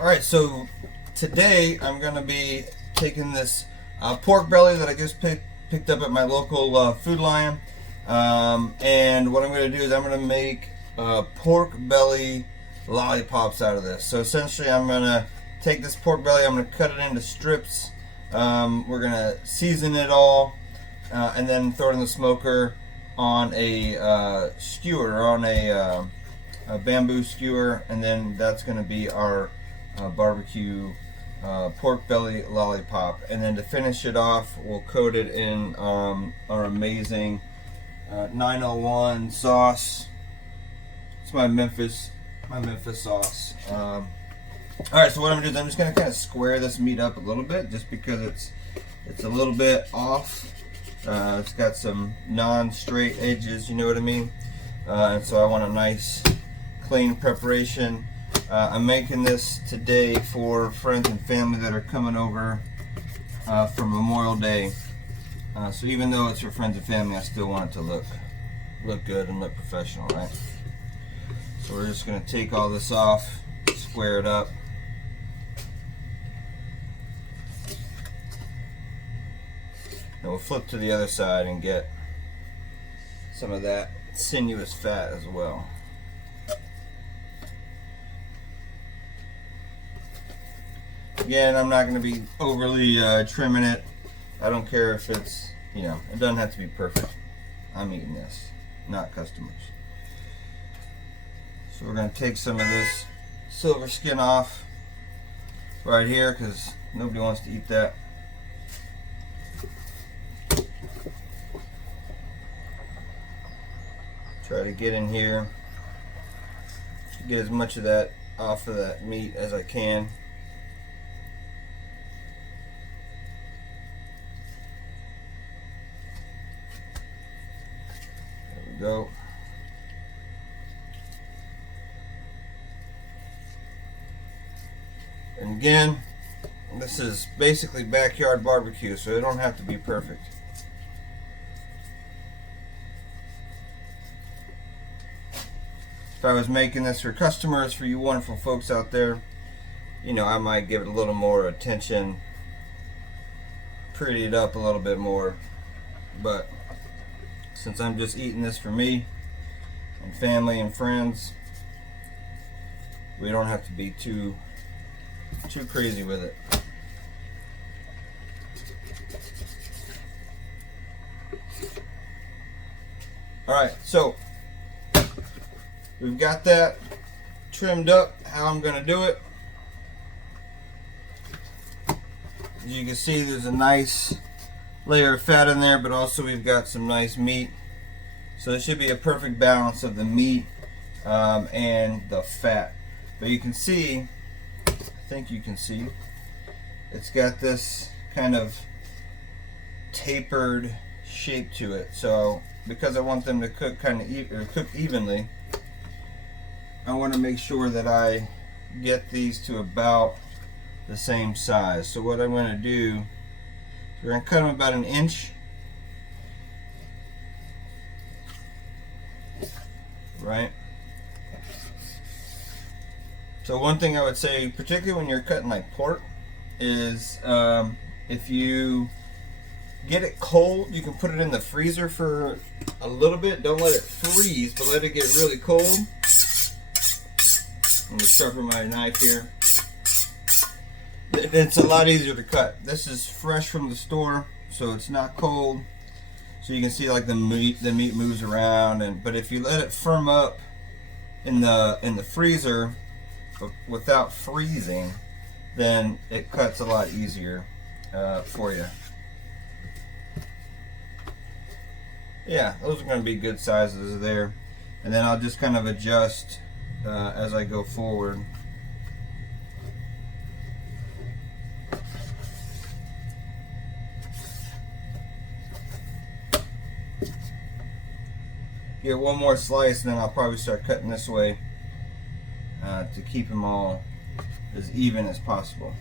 Alright, so today I'm going to be taking this pork belly that I just picked up at my local Food Lion. And what I'm going to do is I'm going to make pork belly lollipops out of this. So essentially I'm going to take this pork belly, I'm going to cut it into strips. We're going to season it all and then throw it in the smoker on a skewer, or on a bamboo skewer, and then that's going to be our barbecue pork belly lollipop. And then to finish it off, we'll coat it in our amazing 901 sauce. It's my Memphis sauce. All right, so what I'm gonna do is I'm just gonna kind of square this meat up a little bit, just because it's a little bit off. It's got some non-straight edges, you know what I mean? And so I want a nice, clean preparation. I'm making this today for friends and family that are coming over for Memorial Day. So even though it's for friends and family, I still want it to look good and look professional, right? So we're just going to take all this off, square it up. And we'll flip to the other side and get some of that sinuous fat as well. Again, I'm not going to be overly trimming it. I don't care if it's, it doesn't have to be perfect. I'm eating this, not customers. So we're going to take some of this silver skin off right here, because nobody wants to eat that. Try to get in here, get as much of that off of that meat as I can. Go. And again, this is basically backyard barbecue, so it don't have to be perfect. If I was making this for customers, for you wonderful folks out there, I might give it a little more attention, pretty it up a little bit more, but since I'm just eating this for me and family and friends, we don't have to be too crazy with it. Alright, so we've got that trimmed up how I'm going to do it. As you can see, there's a nice layer of fat in there, but also we've got some nice meat. So this should be a perfect balance of the meat and the fat. But you can see, I think you can see, it's got this kind of tapered shape to it. So because I want them to cook cook evenly, I want to make sure that I get these to about the same size. So what I'm going to do, we're going to cut them about an inch. Right? So one thing I would say, particularly when you're cutting like pork, is if you get it cold, you can put it in the freezer for a little bit. Don't let it freeze, but let it get really cold. I'm going to sharpen my knife here. It's a lot easier to cut. This is fresh from the store, so it's not cold. So you can see like the meat moves around, but if you let it firm up in the freezer without freezing, then it cuts a lot easier for you. Yeah, those are going to be good sizes there, and then I'll just kind of adjust as I go forward. Get one more slice, and then I'll probably start cutting this way to keep them all as even as possible.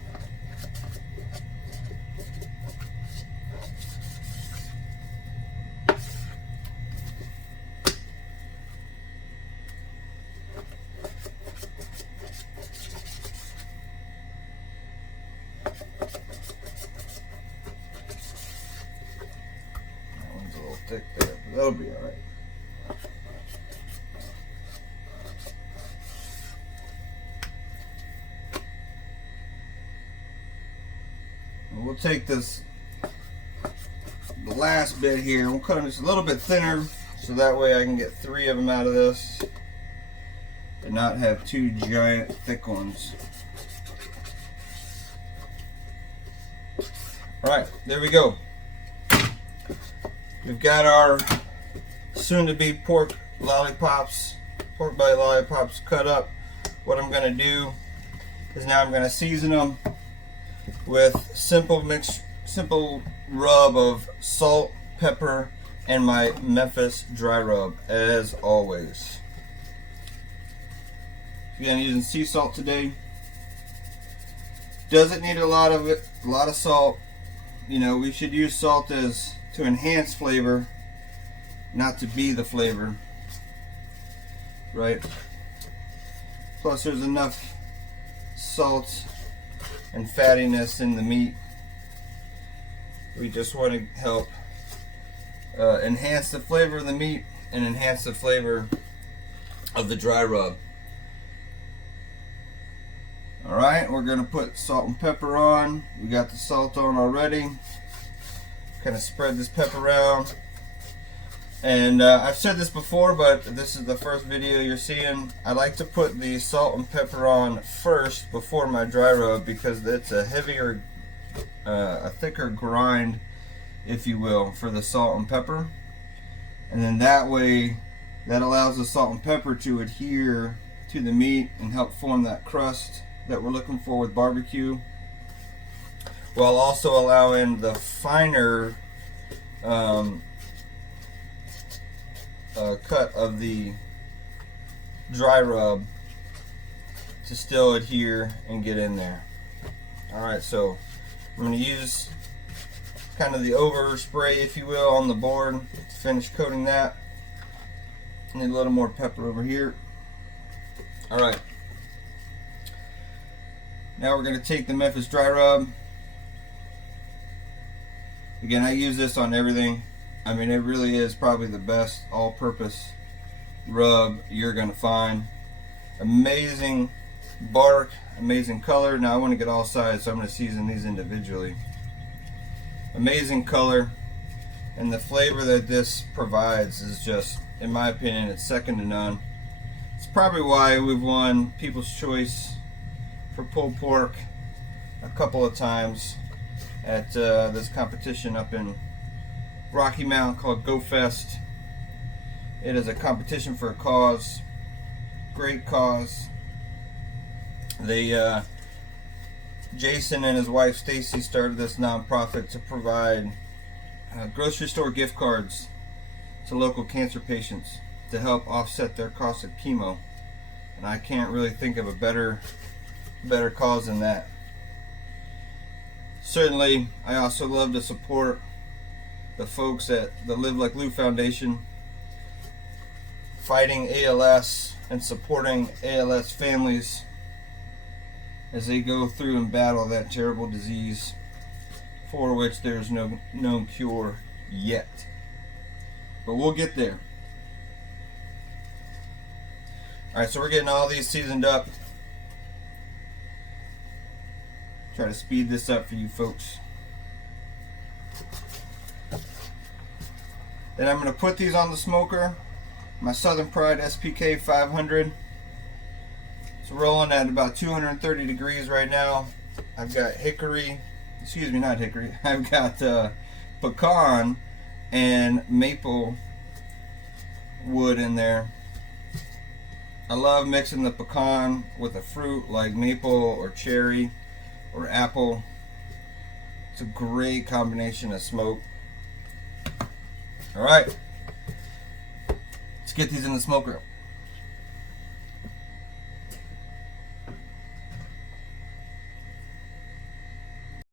That'll be all right. And we'll take this, the last bit here, we'll cut them just a little bit thinner so that way I can get 3 of them out of this and not have 2 giant thick ones. Alright, there we go. We've got our soon-to-be pork lollipops, pork belly lollipops cut up. What I'm going to do is now I'm going to season them with simple rub of salt, pepper, and my Memphis dry rub, as always. Again, using sea salt today. Doesn't need a lot of it, a lot of salt. You know, we should use salt as to enhance flavor, not to be the flavor, right? Plus there's enough salt and fattiness in the meat. We just want to help enhance the flavor of the meat and enhance the flavor of the dry rub. Alright, we're going to put salt and pepper on. We got the salt on already. Kind of spread this pepper around. And I've said this before, but this is the first video you're seeing. I like to put the salt and pepper on first before my dry rub because it's a heavier, a thicker grind, if you will, for the salt and pepper. And then that way, that allows the salt and pepper to adhere to the meat and help form that crust that we're looking for with barbecue, while also allowing the finer cut of the dry rub to still adhere and get in there. Alright, so I'm going to use kind of the overspray, if you will, on the board to finish coating that. Need a little more pepper over here. Alright. Now we're going to take the Memphis dry rub. Again, I use this on everything. I mean, it really is probably the best all-purpose rub you're going to find. Amazing bark, amazing color. Now I want to get all sides, so I'm going to season these individually. Amazing color, and the flavor that this provides is just, in my opinion, it's second to none. It's probably why we've won People's Choice for pulled pork a couple of times at this competition up in Rocky Mount called Go Fest. It is a competition for a cause, great cause. They Jason and his wife Stacy started this nonprofit to provide grocery store gift cards to local cancer patients to help offset their cost of chemo, and I can't really think of a better cause than that. Certainly, I also love to support the folks at the Live Like Lou Foundation, fighting ALS and supporting ALS families as they go through and battle that terrible disease for which there is no known cure yet. But we'll get there. Alright, so we're getting all these seasoned up. Try to speed this up for you folks. Then I'm going to put these on the smoker. My Southern Pride SPK 500. It's rolling at about 230 degrees right now. I've got hickory, excuse me, not hickory. I've got pecan and maple wood in there. I love mixing the pecan with a fruit like maple or cherry or apple. It's a great combination of smoke. Alright, let's get these in the smoker.